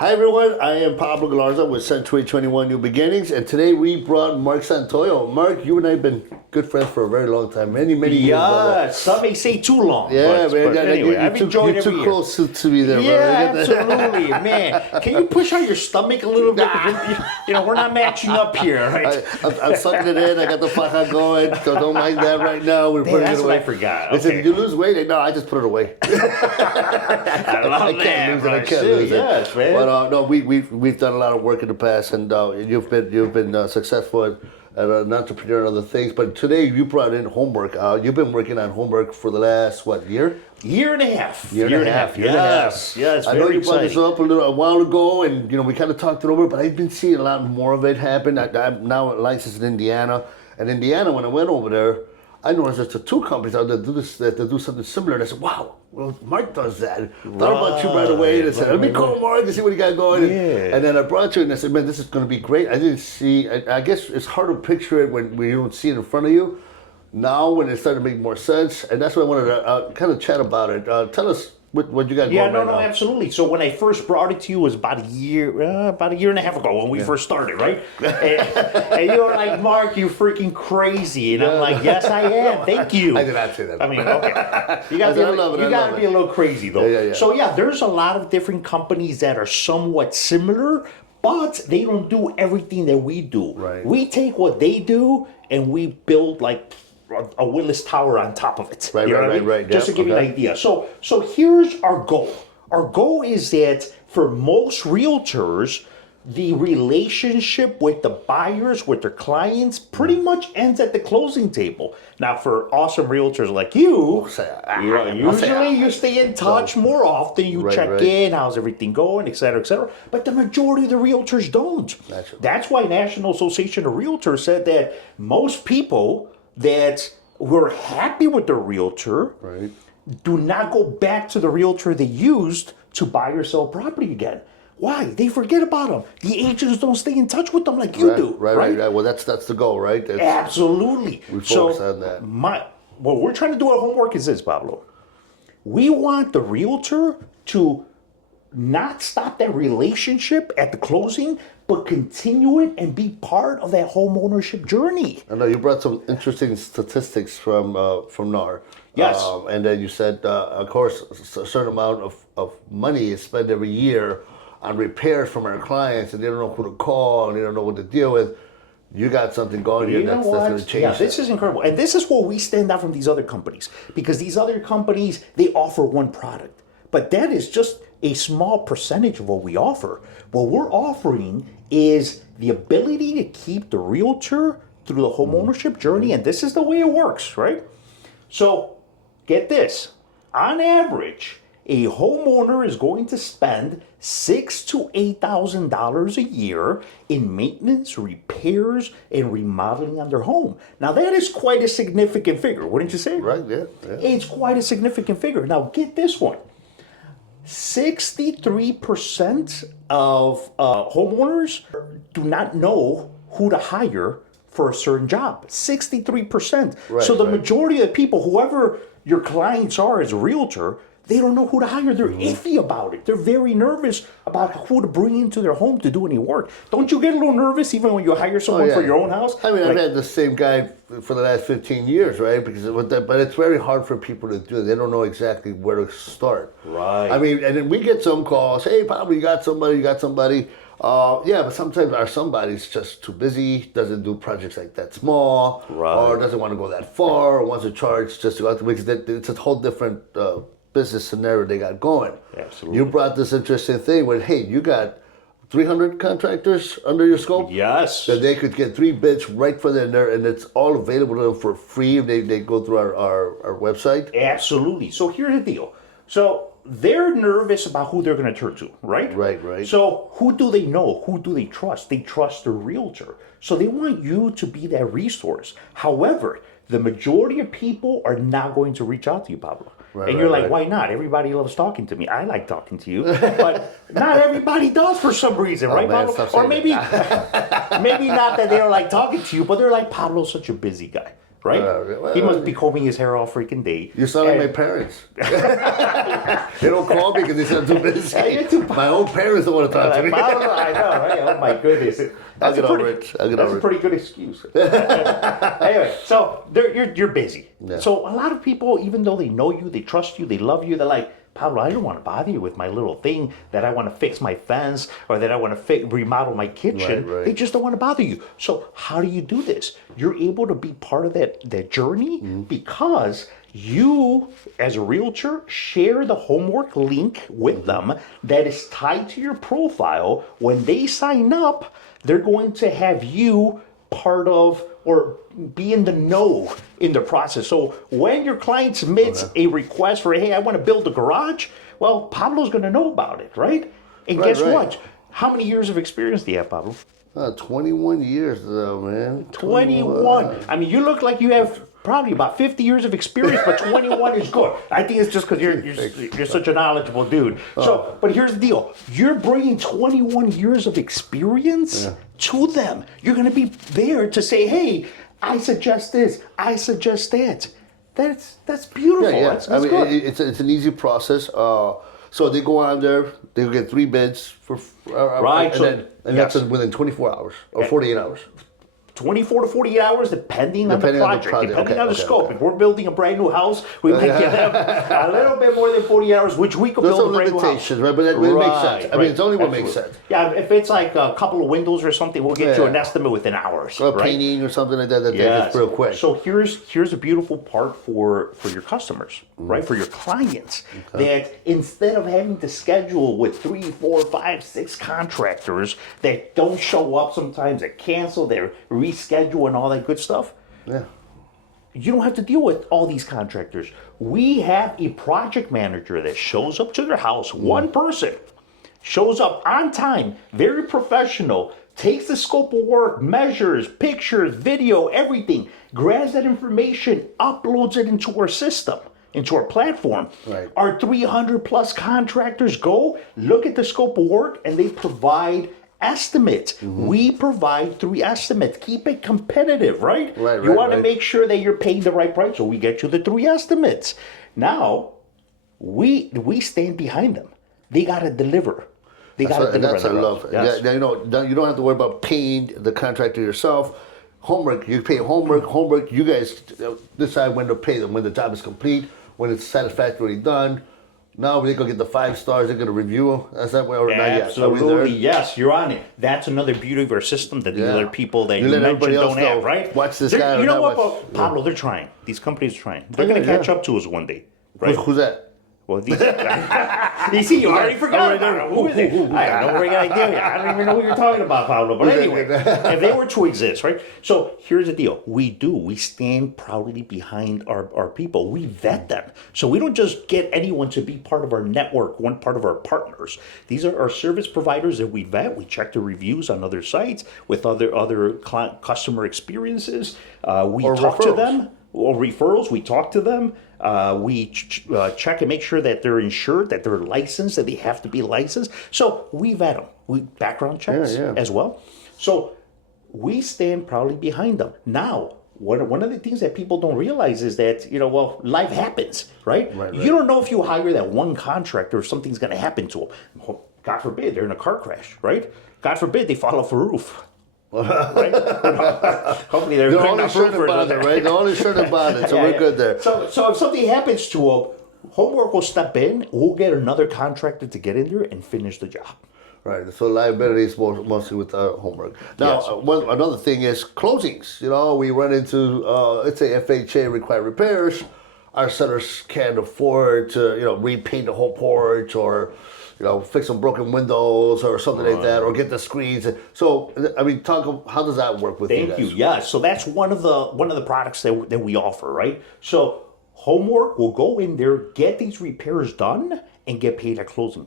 Hi everyone, I am Pablo Galarza with Century 21 New Beginnings, and today we brought Mark Santoyo. Mark, you and I have been good friends for a very long time, many years. Yeah, some may say too long. Yeah, man. Anyway, I've enjoyed you're every too year. close to me there, Yeah, brother. absolutely, man. Can you push out your stomach a little bit? We're not matching up here, right? I'm sucking it in. I got the faja going, so don't mind that right now. We're putting That's it what away. I forgot. Listen, Okay. did you lose weight? No, I just put it away. I love I can't lose it. I can't lose it. Yes, man. But no, we've done a lot of work in the past, and you've been successful at an entrepreneur and other things. But today you brought in Homeworke. You've been working on Homeworke for the last year? Year and a half. Year and a half. Yes, I know very you brought this exciting. up a while ago, and we kind of talked it over. But I've been seeing a lot more of it happen. I'm now licensed in Indiana, and Indiana, when I went over there, I noticed there's two companies out there that do something similar. And I said, "Wow, well, Mark does that." Thought about you right away, and I said, "Let me call Mark and see what he got going." Yeah. And then I brought you, and I said, "Man, this is going to be great." I didn't see. I guess it's hard to picture it when you don't see it in front of you. Now, when it started to make more sense, and that's why I wanted to kind of chat about it. Tell us what you got going Yeah, right now. absolutely. So when I first brought it to you, it was about a year and a half ago when we first started, right? and you were like, "Mark, you freaking crazy," and I'm like, "Yes, I am. Thank you." I did not say that. I mean, okay. You got I love it, I love to it. be a little crazy though. Yeah. So yeah, there's a lot of different companies that are somewhat similar, but they don't do everything that we do. Right. We take what they do and we build like a Willis Tower on top of it. Right, You know what I mean? right. Just to Yep, give you an okay. idea. So here's our goal. Our goal is that for most realtors, the relationship with the buyers, with their clients, pretty much ends at the closing table. Now, for awesome realtors like you, usually you stay in touch more often. You Right, check right. in, how's everything going, et cetera, et cetera. But the majority of the realtors don't. Naturally. That's why National Association of Realtors said that most people that were happy with their realtor Right. do not go back to the realtor they used to buy or sell property again. Why? They forget about them. The agents don't stay in touch with them like you do. Right. Well, that's the goal, right? Absolutely. We focus on that. What we're trying to do at Homeworke is this, Pablo. We want the realtor to not stop that relationship at the closing, but continue it and be part of that home ownership journey. I know you brought some interesting statistics from NAR. Yes. And then you said, of course, a certain amount of money is spent every year on repairs from our clients, and they don't know who to call, and they don't know what to deal with. You got something going here that's going to change. Yeah, this is incredible. And this is where we stand out from these other companies. Because these other companies, they offer one product. But that is just a small percentage of what we offer. What we're offering is the ability to keep the realtor through the home ownership journey. And this is the way it works, right? So get this. On average, a homeowner is going to spend $6,000 to $8,000 a year in maintenance, repairs, and remodeling on their home. Now that is quite a significant figure, wouldn't you say? Right, yeah. It's quite a significant figure. Now get this one. 63% of homeowners do not know who to hire for a certain job. 63%. So the majority of the people, whoever your clients are as a realtor, they don't know who to hire. They're iffy about it. They're very nervous about who to bring into their home to do any work. Don't you get a little nervous even when you hire someone for your own house? I mean, I've had the same guy for the last 15 years, right? But it's very hard for people to do. They don't know exactly where to start. Right. I mean, and then we get some calls. Hey, Pablo, you got somebody? Yeah, but sometimes our somebody's just too busy, doesn't do projects like that small, or doesn't want to go that far, or wants to charge just to go out because it's a whole different business scenario they got going. Absolutely. You brought this interesting thing where, hey, you got 300 contractors under your scope? Yes. That they could get 3 bids right for them there, and it's all available to them for free if they go through our website? Absolutely. So here's the deal. So they're nervous about who they're going to turn to, right? Right. So who do they know? Who do they trust? They trust their realtor. So they want you to be that resource. However, the majority of people are not going to reach out to you, Pablo. And you're like, why not? Everybody loves talking to me. I like talking to you. But not everybody does for some reason, right, man, Pablo? Or maybe maybe not that they're like talking to you, but they're like, Pablo's such a busy guy. right? Well, He must be combing his hair all freaking day. You sound like And- my parents. They don't call me because they sound too busy. you're too- My own parents don't want to talk to me. I know, right? Oh my goodness. I'll get over pretty, it. I'll get that's over a it. pretty good excuse. Anyway, so you're busy. Yeah. So a lot of people, even though they know you, they trust you, they love you, they're like, Pablo, I don't want to bother you with my little thing that I want to fix my fence or that I want to remodel my kitchen. Right. They just don't want to bother you. So how do you do this? You're able to be part of that journey because you, as a realtor, share the Homeworke link with them that is tied to your profile. When they sign up, they're going to have you part of or be in the know in the process. So when your client submits a request for, hey, I want to build a garage, well, Pablo's going to know about it, right? And guess what? How many years of experience do you have, Pablo? 21 years though, man. 21. I mean, you look like you have probably about 50 years of experience, but 21 is good. I think it's just because you're such a knowledgeable dude. So, but here's the deal. You're bringing 21 years of experience to them. You're going to be there to say, hey, I suggest this. I suggest that. That's beautiful. Yeah. That's I mean, good. it's an easy process. So they go on there, they get 3 bids for, Right, and that's within 24 hours or 48 hours. 24 to 48 hours, depending on the project, depending on the scope. Okay. If we're building a brand new house, we might give them a little bit more than 40 hours, which we could There's build some a brand new house. limitations, right? But that makes sense. I mean, it's only what makes Absolutely. sense. Yeah, if it's like a couple of windows or something, we'll get you an Yeah. estimate within hours. Or right? painting or something like that. That Yes. takes real quick. So here's a beautiful part for your customers, right? For your clients, that instead of having to schedule with 3, 4, 5, 6 contractors that don't show up sometimes, that cancel, they reschedule and all that good stuff. Yeah. You don't have to deal with all these contractors. We have a project manager that shows up to their house, one person, shows up on time, very professional, takes the scope of work, measures, pictures, video, everything, grabs that information, uploads it into our system, into our platform. Right. Our 300 plus contractors go, look at the scope of work, and they provide estimates. We provide 3 estimates. Keep it competitive, right? You want to make sure that you're paying the right price, so we get you the 3 estimates. Now, we stand behind them. They got to deliver. They got to deliver. That's what I love. Yes. Yeah, you don't have to worry about paying the contractor yourself. Homework, you pay homework. You guys decide when to pay them, when the job is complete, when it's satisfactorily done. Now they're gonna get the 5 stars. They're gonna review them. Is that way or not yet? Absolutely, yes, you're on it. That's another beauty of our system that the other people that you let mentioned everybody else don't have, know, right? watch this guy You or know not what, watch- Pablo? They're trying. These companies are trying. They're going to catch up to us one day, right? Who's that? Well, these, you see, you already forgot about it. Who is it? I have no idea. I don't even know what you're talking about, Pablo. But anyway, if they were to exist, right? So here's the deal. We stand proudly behind our people. We vet them. So we don't just get anyone to be part of our network, one part of our partners. These are our service providers that we vet. We check the reviews on other sites with other customer experiences. We talk to them. Or referrals, we talk to them. We check and make sure that they're insured, that they're licensed, that they have to be licensed. So we vet them. We background checks as well. So we stand proudly behind them. Now, one of the things that people don't realize is that, life happens, right? You don't know if you hire that one contractor if something's going to happen to them. God forbid, they're in a car crash, right? God forbid, they fall off a roof. Right? Hopefully they're only sure about it, right? They're only sure about it, so we're good there. So if something happens to them, Homeworke will step in. We'll get another contractor to get in there and finish the job. Right. So liability is mostly with Homeworke. Now, Yes. another thing is closings. We run into let's say FHA required repairs. Our sellers can't afford to repaint the whole porch or fix some broken windows or something like that, or get the screens. So, I mean, how does that work with you guys? Thank you. Yeah. So that's one of the products that we offer, right? So Homeworke will go in there, get these repairs done, and get paid at closing.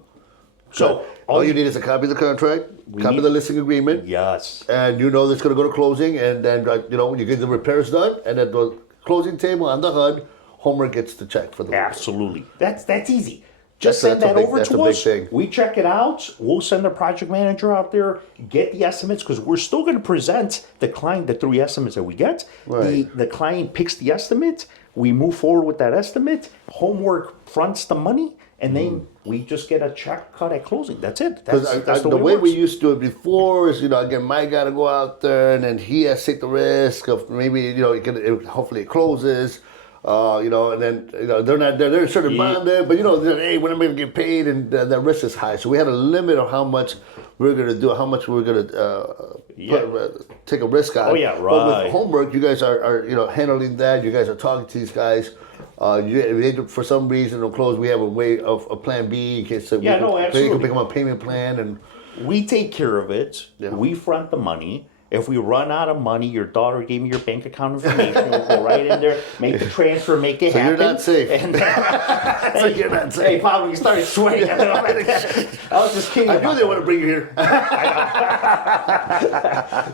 So all you need is a copy of the contract, copy of the listing agreement. Yes. And that's going to go to closing, and then you get the repairs done, and at the closing table on the HUD, Homeworke gets the check for the repairs. Absolutely. That's easy. Just send that over that's to a big us. thing. We check it out. We'll send the project manager out there, get the estimates, because we're still going to present the client the 3 estimates that we get. Right. The client picks the estimate. We move forward with that estimate. Homework fronts the money, and then we just get a check cut at closing. That's it. That's the way it we works. used to do it before is, again, Mike got to go out there and then he has to take the risk of maybe, hopefully it closes, and then, they're sort of bonded, but, hey, when am I going to get paid? And that risk is high. So we had a limit of how much we're going to do, how much we're going to take a risk on. Oh, yeah, But right. with Homeworke, you guys are handling that. You guys are talking to these guys. If they, for some reason, don't close, we have a way of a plan B in case Yeah, no, they absolutely. can become a payment plan and. We take care of it. Yeah. We front the money. If we run out of money, your daughter gave me your bank account information. We'll go right in there, make the transfer, make it happen. You're not safe. And, So you're not safe. Hey, Pablo, you started sweating. I was just kidding. I knew they want to bring you here.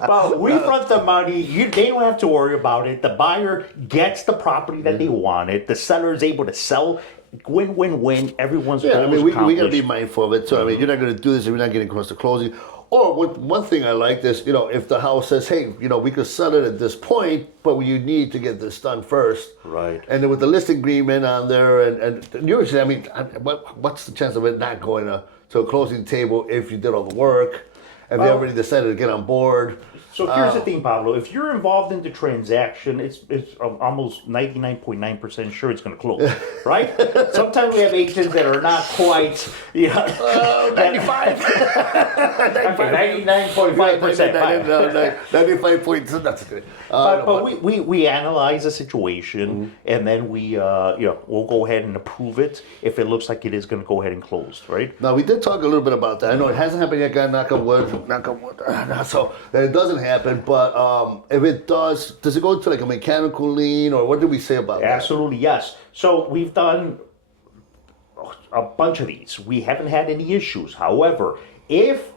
But we front the money. They don't have to worry about it. The buyer gets the property that they wanted. The seller is able to sell. Win, win, win. Everyone's Yeah, goal is we got to be accomplished. mindful of it. So, you're not going to do this if you're not getting close to closing. Or one thing I like is, if the house says, hey, we could sell it at this point, but you need to get this done first. Right. And then with the listing agreement on there, and usually, what's the chance of it not going to a closing table if you did all the work, if they already decided to get on board? So here's the thing, Pablo. If you're involved in the transaction, it's almost 99.9% sure it's going to close, right? Sometimes we have agents that are not quite, 95. 99.5%. 95 points. That's good. But we analyze the situation, and then we'll go ahead and approve it if it looks like it is going to go ahead and close, right? Now, we did talk a little bit about that. I know it hasn't happened yet, guys, knock on wood, so that it doesn't happen, but if it does it go into like a mechanical lien, or what did we say about that? Absolutely, yes. So we've done a bunch of these. We haven't had any issues. However, if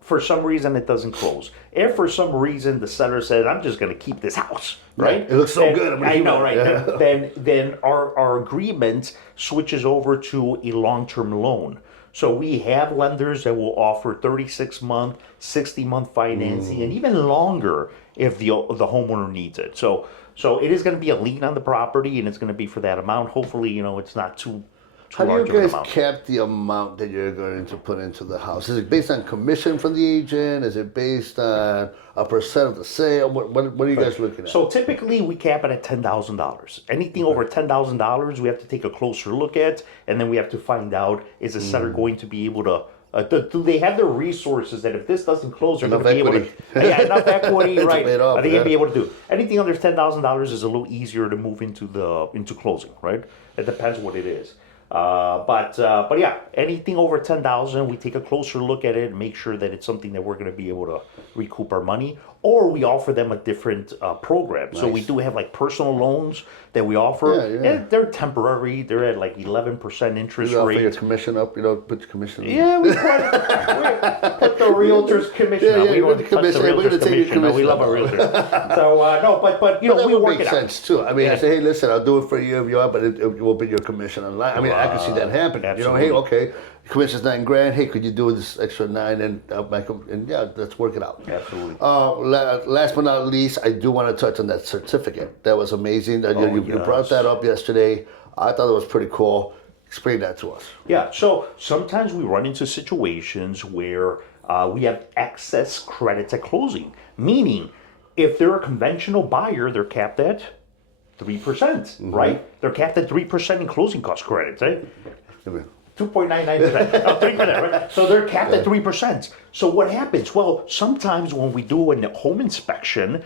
for some reason it doesn't close, if for some reason the seller says, I'm just going to keep this house, right? It looks so good. I know, right? Yeah. Then our agreement switches over to a long-term loan. So we have lenders that will offer 36-month, 60-month financing, and even longer if the homeowner needs it. So it is going to be a lien on the property, and it's going to be for that amount. Hopefully, it's not too How do large you of an guys amount. cap the amount that you're going to put into the house? Is it based on commission from the agent? Is it based on a percent of the sale? What are you guys looking at? So typically we cap it at $10,000. Anything over $10,000, we have to take a closer look at, and then we have to find out, is the seller going to be able to, do they have the resources that if this doesn't close, they're going to be able to, enough equity, right? pay it off, Are they going to yeah. be able to do? Anything under $10,000 is a little easier to move into closing, right? It depends what it is. But yeah, anything over 10,000, we take a closer look at it and make sure that it's something that we're going to be able to recoup our money, or we offer them a different program. So we do have like personal loans that we offer. Yeah. And they're temporary. They're at like 11% interest you offer your rate. commission up, put your commission up. Yeah, we put the realtor's commission. Yeah, up. We put don't the touch the commission. We're realtor's gonna take your commission. No, we commission love up. our realtor. So no, but That we would work make it out. sense too. I mean, I say, hey, listen, I'll do it for you if you are, but it will be your commission online. I mean, I can see that happening. Absolutely. Hey, okay, commission's $9,000. Hey, could you do this extra $9 and yeah, let's work it out. Absolutely. Last but not least, I do want to touch on that certificate. That was amazing. You brought yes. that up yesterday. I thought it was pretty cool. Explain that to us. Yeah, so sometimes we run into situations where we have excess credits at closing, meaning if they're a conventional buyer, they're capped at 3%, right? They're capped at 3% in closing cost credits, right? 2.99%, 3%, right? So they're capped at 3%. So what happens? Well, sometimes when we do a home inspection,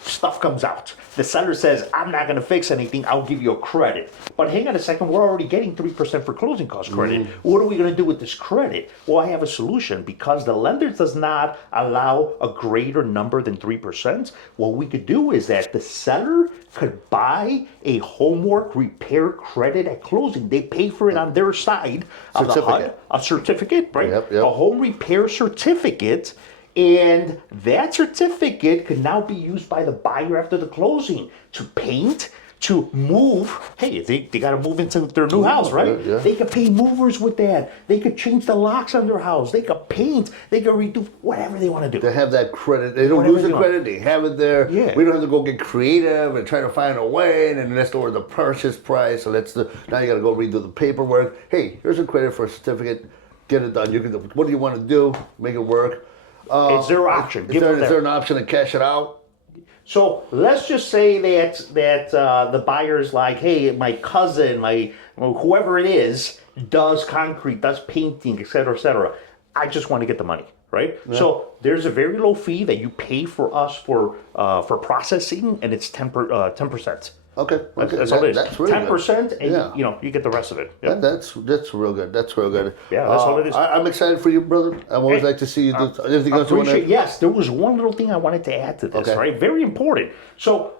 stuff comes out. The seller says, I'm not going to fix anything, I'll give you a credit. But hang on a second, we're already getting 3% for closing cost credit. What are we going to do with this credit? Well, I have a solution. Because the lender does not allow a greater number than 3%, what we could do is that the seller could buy a homework repair credit at closing. They pay for it on their side of the HUD, a certificate, right? Yep. A home repair certificate. And that certificate could now be used by the buyer after the closing to paint, to move. Hey, they got to move into their new house, right? Yeah. They could pay movers with that. They could change the locks on their house. They could paint. They could redo whatever they want to do. They have that credit. They don't Whatever lose the they want. credit. They have it there. Yeah. We don't have to go get creative and try to find a way. And then let's lower the purchase price. So now you got to go redo the paperwork. Hey, here's a credit for a certificate. Get it done. You can. What do you want to do? Make it work. It's their option. Is there an option to cash it out? So let's just say that the buyer's like, hey, my cousin, whoever it is, does concrete, does painting, et cetera, et cetera. I just want to get the money, right? Yeah. So there's a very low fee that you pay for us for processing, and it's 10%. Okay. That's all it is. That's really 10%, good. and you get the rest of it. Yep. That's real good. That's real good. Yeah, that's all it is. I'm excited for you, brother. I always like to see you do anything else you want to. Yes, there was one little thing I wanted to add to this, right? Very important. So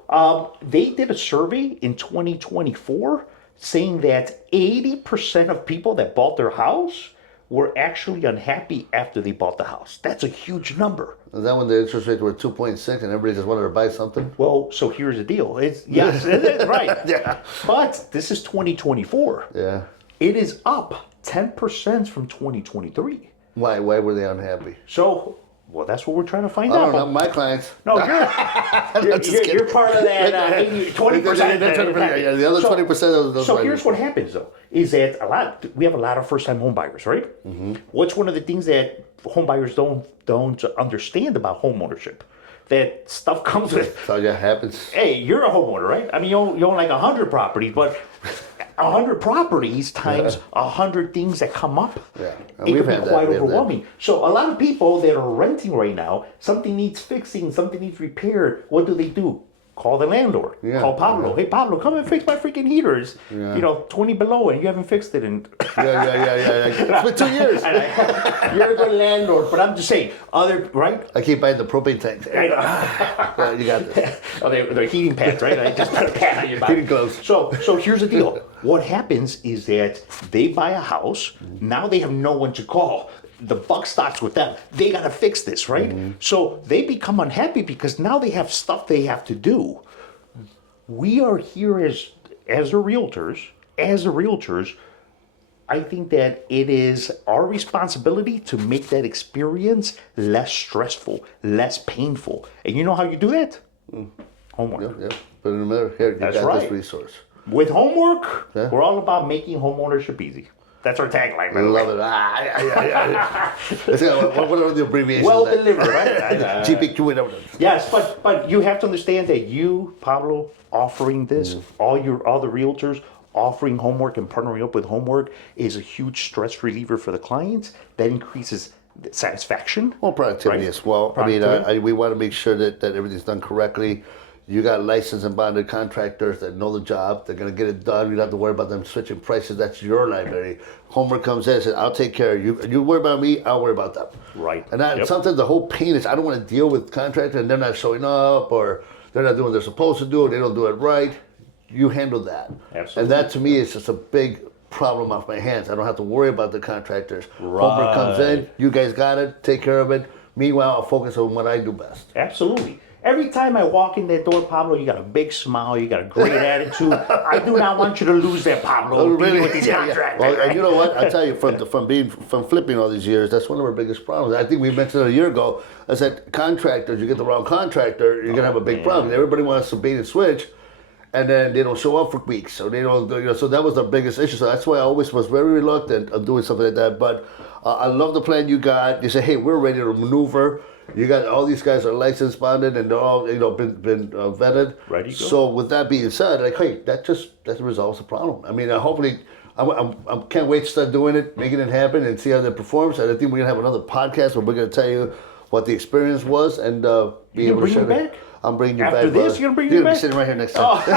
they did a survey in 2024 saying that 80% of people that bought their house were actually unhappy after they bought the house. That's a huge number. Is that when the interest rates were 2.6 and everybody just wanted to buy something? Well, so here's the deal. It's right. Yeah. But this is 2024. Yeah. It is up 10% from 2023. Why were they unhappy? So, well, that's what we're trying to find I out. don't know. My clients. No, you're part of that 20%. Yeah, the other 20% of those. So here's what happens, though, is that we have a lot of first-time home buyers, right? Mm-hmm. What's one of the things that home buyers don't understand about homeownership? That stuff comes with. So that happens. Hey, you're a homeowner, right? I mean, you own like 100 properties, but 100 properties times 100 things that come up. Yeah, it can be quite overwhelming. So a lot of people that are renting right now, something needs fixing, something needs repaired. What do? Call the landlord. Yeah, call Pablo. Yeah. Hey, Pablo, come and fix my freaking heaters. Yeah. 20 below, and you haven't fixed it in. Yeah. It's been 2 years. You're a good landlord, but I'm just saying, right? I keep buying the propane tanks. Yeah, you got this. Oh, they're heating pads, right? I just put a pad on your back. Heating gloves. So here's the deal. What happens is that they buy a house. Now they have no one to call. The buck stops with them. They got to fix this, right? Mm-hmm. So they become unhappy because now they have stuff they have to do. We are here as the realtors. I think that it is our responsibility to make that experience less stressful, less painful. And you know how you do that? Homework. Yeah. But in the middle, here, you That's got right. this resource. With Homeworke, we're all about making homeownership easy. That's our tagline. I love it. What are the abbreviations? Well delivered, right? GPQ and everything. Yes, but you have to understand that you, Pablo, offering this, all the realtors offering Homeworke and partnering up with Homeworke is a huge stress reliever for the clients. That increases satisfaction. Well, productivity as well. I mean, we want to make sure that everything's done correctly. You got licensed and bonded contractors that know the job. They're going to get it done. You don't have to worry about them switching prices. That's your library. Homeworke comes in and says, I'll take care of you. You worry about me, I'll worry about them. Right. And sometimes the whole pain is I don't want to deal with contractors and they're not showing up or they're not doing what they're supposed to do or they don't do it right. You handle that. Absolutely. And that to me is just a big problem off my hands. I don't have to worry about the contractors. Right. Homeworke comes in, you guys got it, take care of it. Meanwhile, I'll focus on what I do best. Absolutely. Every time I walk in that door, Pablo, you got a big smile, you got a great attitude. I do not want you to lose that, Pablo, dealing with these contractors. Well, and you know what? I tell you, from flipping all these years, that's one of our biggest problems. I think we mentioned it a year ago. I said, contractors, you get the wrong contractor, you're gonna have a big problem. Everybody wants to bait and switch, and then they don't show up for weeks, so they don't. So that was the biggest issue. So that's why I always was very reluctant of doing something like that. But I love the plan you got. You say, hey, we're ready to maneuver. You got all these guys are licensed, bonded, and they're all been vetted. Ready to go. So with that being said, like, hey, that resolves the problem. I mean, hopefully, I can't wait to start doing it, making it happen, and see how that performs. And I think we're gonna have another podcast where we're gonna tell you what the experience was and be able to share it. Back? I'm bringing you After back. This, you're gonna bring me back? Be sitting right here next time. Sit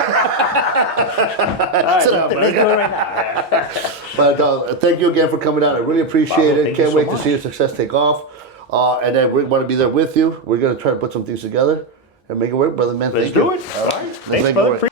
down, let's do it right now. But thank you again for coming out. I really appreciate it. Can't wait to see your success take off. And then we want to be there with you. We're going to try to put some things together and make it work, brother man. Let's do it. All right. Thanks, bud.